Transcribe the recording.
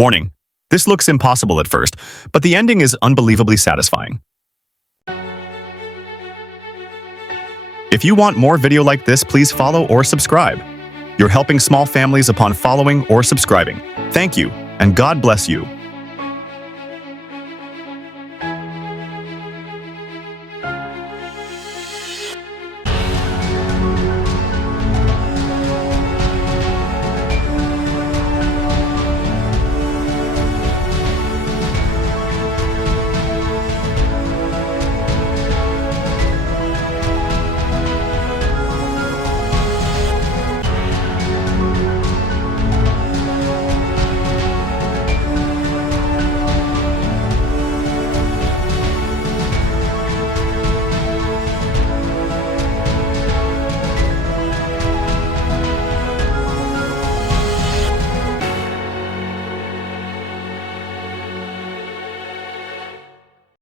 Warning: this looks impossible at first, but the ending is unbelievably satisfying. If you want more video like this, please follow or subscribe. You're helping small families upon following or subscribing. Thank you, and God bless you.